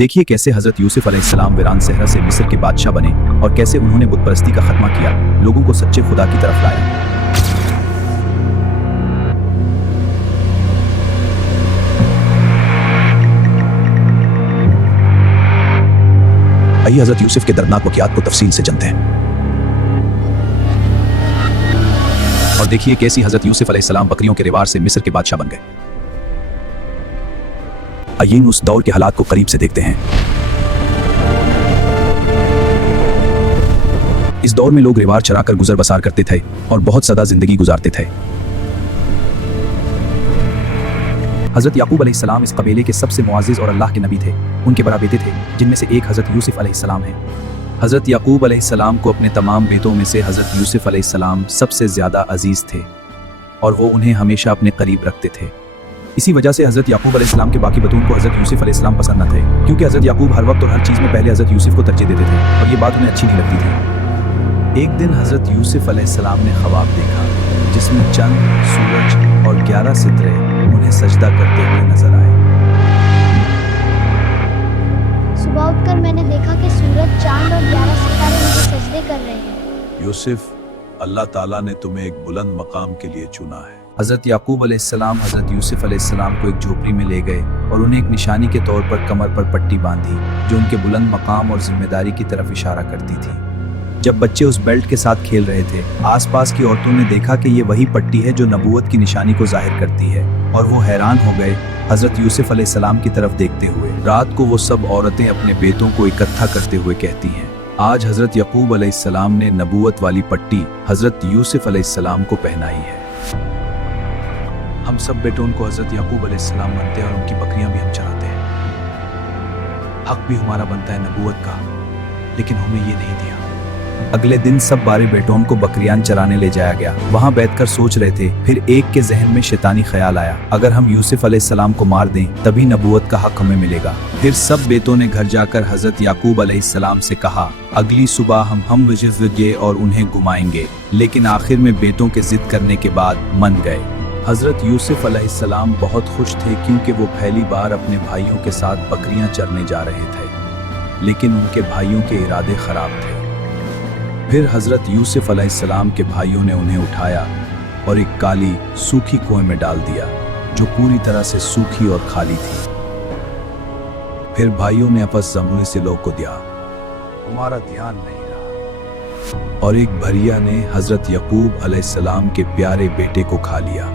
देखिए कैसे हजरत यूसुफ अलैहिस्सलाम वीरान सहरा से मिस्र के बादशाह बने और कैसे उन्होंने बुत परस्ती का खत्मा किया, लोगों को सच्चे खुदा की तरफ लाया। आइए हजरत यूसुफ के दर्दनाक वाक़यात को तफसील से जानते हैं और देखिए कैसी हजरत यूसुफ अलैहिस्सलाम बकरियों के रिवार से मिस्र के बादशाह बन गए। आइए उस दौर के हालात को करीब से देखते हैं। इस दौर में लोग रिवार चराकर गुजर बसार करते थे और बहुत सदा जिंदगी गुजारते थे। हजरत याकूब अलैहिस्सलाम इस कबीले के सबसे मुआज़िज़ और अल्लाह के नबी थे। उनके बड़ा बेटे थे जिनमें से एक हजरत यूसुफ अलैहिस्सलाम है। हजरत याकूब अलैहिस्सलाम को अपने तमाम बेटों में से हजरत यूसुफ अलैहिस्सलाम सबसे ज़्यादा अजीज़ थे और वो उन्हें हमेशा अपने करीब रखते थे। इसी वजह से हजरत याकूब अलैहिस्सलाम के बाकी बतून को हजरत यूसुफ अलैहिस्सलाम पसंद न थे, क्योंकि हजरत याकूब हर वक्त और हर चीज़ में पहले हजरत यूसुफ को तरजीह देते थे और ये बात उन्हें अच्छी नहीं लगती थी। एक दिन हजरत यूसुफ अलैहिस्सलाम ने ख्वाब देखा जिसमें चंद, सूरज और 11 सितारे उन्हें सजदा करते हुए नजर आए। सुबह उठकर मैंने देखा कि सूरज, चांद और 11 सितारे मुझे सजदे कर रहे हैं। यूसुफ, अल्लाह ताला ने तुम्हें एक बुलंद मकाम के लिए चुना है। हजरत याकूब अलैहिस्सलाम हजरत यूसुफ अलैहिस्सलाम को एक झोपड़ी में ले गए और उन्हें एक निशानी के तौर पर कमर पर पट्टी बांधी जो उनके बुलंद मकाम और जिम्मेदारी की तरफ इशारा करती थी। जब बच्चे उस बेल्ट के साथ खेल रहे थे, आसपास की औरतों ने देखा कि ये वही पट्टी है जो नबूवत की निशानी को जाहिर करती है और वो हैरान हो गए हजरत यूसुफ अलैहिस्सलाम की तरफ देखते हुए। रात को वो सब औरतें अपने बेटों को इकट्ठा करते हुए कहती हैं, आज हजरत याकूब अलैहिस्सलाम ने नबूवत वाली पट्टी हजरत यूसुफ अलैहिस्सलाम को पहनाई है। हम सब बेटों को हजरत याकूब अलैहिस्सलाम बनते हैं और उनकी बकरियां भी हम चराते हैं। हक भी हमारा बनता है नबूवत का, लेकिन हमें ये नहीं दिया। अगले दिन सब बारे बेटों को बकरियां चराने ले जाया गया। वहां बैठकर सोच रहे थे, फिर एक के जहन में शैतानी ख्याल आया, अगर हम यूसुफ अलैहिस्सलाम को मार दें तभी नबूवत का हक हमें मिलेगा। फिर सब बेटों ने घर जाकर हजरत याकूब अलैहिस्सलाम से कहा, अगली सुबह हम वजह और उन्हें घुमाएंगे। लेकिन आखिर में बेटों के जिद करने के बाद मान गए। हजरत यूसुफ अलैहिस्सलाम बहुत खुश थे क्योंकि वो पहली बार अपने भाइयों के साथ बकरियां चरने जा रहे थे, लेकिन उनके भाइयों के इरादे खराब थे। फिर हजरत यूसुफ अलैहिस्सलाम के भाइयों ने उन्हें उठाया और एक काली सूखी कुएं में डाल दिया जो पूरी तरह से सूखी और खाली थी। फिर भाइयों ने आपस जमुने से लोग को दिया, तुम्हारा ध्यान नहीं रहा, और एक भरिया ने हजरत याकूब अलैहिस्सलाम के प्यारे बेटे को खा लिया।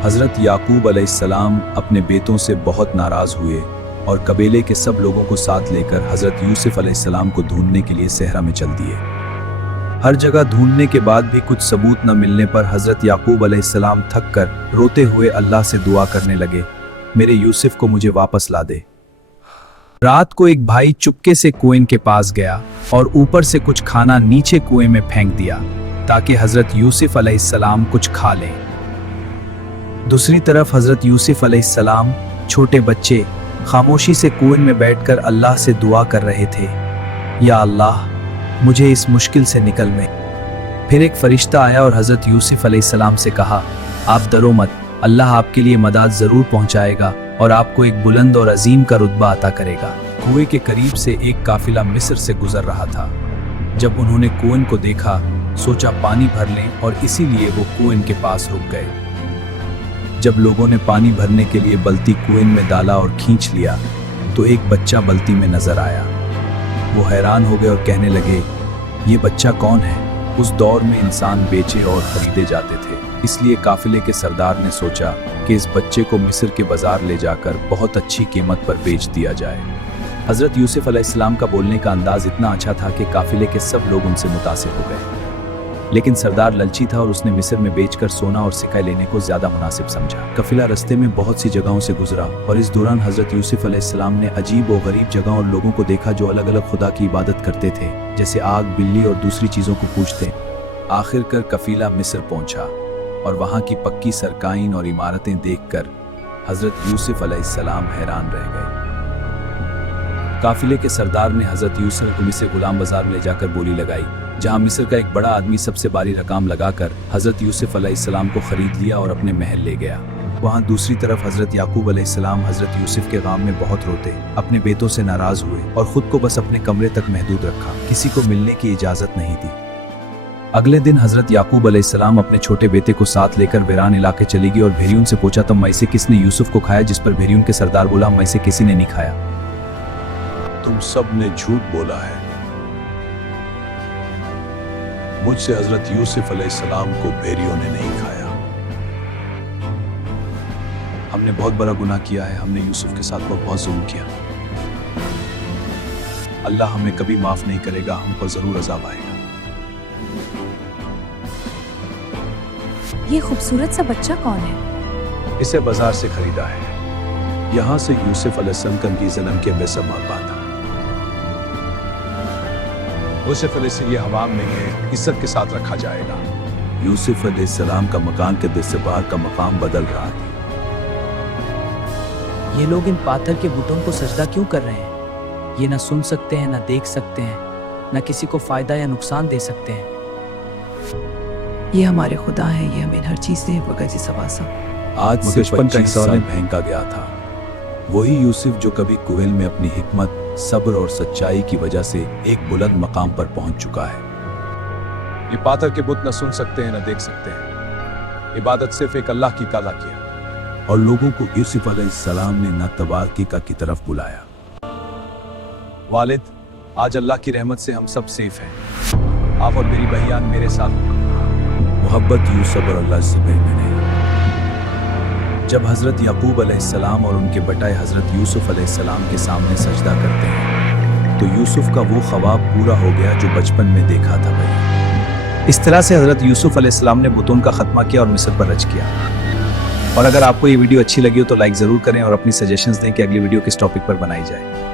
हजरत याकूब अलैहिस्सलाम अपने बेटों से बहुत नाराज हुए और कबीले के सब लोगों को साथ लेकर हजरत यूसुफ अलैहिस्सलाम को ढूंढने के लिए सहरा में चल दिए। हर जगह ढूंढने के बाद भी कुछ सबूत न मिलने पर हजरत याकूब अलैहिस्सलाम थक कर रोते हुए अल्लाह से दुआ करने लगे, मेरे यूसुफ को मुझे वापस ला दे। रात को एक भाई चुपके से कुएं के पास गया और ऊपर से कुछ खाना नीचे कुएं में फेंक दिया ताकि हजरत यूसुफ अलैहिस्सलाम कुछ खा लें। दूसरी तरफ हजरत यूसुफ अलैहिस्सलाम छोटे बच्चे खामोशी से कुएं में बैठकर अल्लाह से दुआ कर रहे थे, या अल्लाह मुझे इस मुश्किल से निकल में। फिर एक फरिश्ता आया और हजरत यूसुफ अलैहिस्सलाम से कहा, आप डरो मत, अल्लाह आपके लिए मदद जरूर पहुंचाएगा और आपको एक बुलंद और अजीम का रुतबा अता करेगा। कुएं के करीब से एक काफिला मिस्र से गुजर रहा था। जब उन्होंने कुएं को देखा, सोचा पानी भर लें और इसीलिए वो कुएं के पास रुक गए। जब लोगों ने पानी भरने के लिए बल्टी कुएं में डाला और खींच लिया तो एक बच्चा बल्टी में नजर आया। वो हैरान हो गए और कहने लगे, ये बच्चा कौन है? उस दौर में इंसान बेचे और खरीदे जाते थे, इसलिए काफिले के सरदार ने सोचा कि इस बच्चे को मिस्र के बाजार ले जाकर बहुत अच्छी कीमत पर बेच दिया जाए। हजरत यूसुफ अलैहिस्सलाम का बोलने का अंदाज इतना अच्छा था कि काफिले के सब लोग उनसे मुतासिर हो गए, लेकिन सरदार ललची था और उसने मिस्र में बेचकर सोना और सिक्के लेने को ज्यादा मुनासिब समझा। काफिला रास्ते में बहुत सी जगहों से गुजरा और इस दौरान हजरत यूसुफ अलैहिस्सलाम ने अजीब और गरीब जगहों और लोगों को देखा जो अलग अलग खुदा की इबादत करते थे, जैसे आग, बिल्ली और दूसरी चीजों को पूजते। आखिरकार कफीला मिस्र पहुंचा और वहां की पक्की सरकाइन और इमारतें देखकर हजरत यूसुफ अलैहिस्सलाम हैरान रह गए। काफिले के सरदार ने हजरत यूसुफ को मिस्र गुलाम बाजार में ले जाकर बोली लगाई, जहां मिस्र का एक बड़ा आदमी सबसे भारी रकम लगाकर हजरत यूसुफ अलैहिस्सलाम को खरीद लिया और अपने महल ले गया। वहाँ दूसरी तरफ हजरत याकूब अलैहिस्सलाम हजरत यूसुफ के गाम में बहुत रोते, अपने बेटों से नाराज हुए और खुद को बस अपने कमरे तक महदूद रखा, किसी को मिलने की इजाजत नहीं दी। अगले दिन हजरत याकूब अलैहिस्सलाम अपने छोटे बेटे को साथ लेकर वीरान इलाके चली गई और भेड़ियों से पूछा, तुम में से किसने यूसुफ को खाया? जिस पर भेड़ियों के सरदार बोला, मैं से किसी ने नहीं खाया। तुम सब ने झूठ बोला है। मुझसे हजरत यूसुफ अलैहिस्सलाम को भेड़ियों ने नहीं खाया। हमने बहुत बड़ा गुनाह किया है, हमने यूसुफ के साथ बहुत जुल्म किया। अल्लाह हमें कभी माफ नहीं करेगा, हम पर जरूर अजाब आएगा। ये खूबसूरत सा बच्चा कौन है? इसे बाजार से खरीदा है। यहाँ से यूसुफ अलैहिस्सलाम की जन्म के बेसमाल बात। यूसुफ अलैहिस्सलाम ये हवाम नहीं है, इज्जत के साथ रखा जाएगा। यूसुफ अलैहिस्सलाम का मकान के दिल से बाहर का मकाम बदल रहा है। ये लोग इन पाथर के बुतों को सजदा क्यों कर रहे हैं? ये ना सुन सकते हैं, ना देख सकते हैं, ना किसी को फायदा या नुकसान दे सकते हैं। ये हमारे खुदा हैं, ये हमें हर चीज दे बगैर सवासा। आज से बचपन का 25 हिस्सा साल है। फेंका गया था। वही यूसुफ जो कभी कुहल में अपनी हिकमत, सब्र और सच्चाई की वजह से एक बुलंद मकाम पर पहुंच चुका है। ये पाथर के बुत न सुन सकते हैं, न देख सकते हैं। इबादत सिर्फ एक अल्लाह की काला किया। और लोगों को यूसुफ अलैहिस्सलाम ने न तबारकीका की तरफ बुलाया। वालिद, आज अल्लाह की रहमत से हम सब सेफ हैं। आप और मेरी बहियान मेरे साथ। मोहब्बत यूसुफ और अल्लाह से में नहीं। जब हजरत याकूब अलैहिस्सलाम और उनके बटाए हजरत यूसुफ अलैहिस्सलाम के सामने सजदा करते हैं तो यूसुफ का वो ख्वाब पूरा हो गया जो बचपन में देखा था भाई। इस तरह से हजरत यूसुफ अलैहिस्सलाम ने बुतों का खात्मा किया और मिस्र पर रच किया। और अगर आपको ये वीडियो अच्छी लगी हो तो लाइक ज़रूर करें और अपनी सजेशंस दें कि अगली वीडियो किस टॉपिक पर बनाई जाए।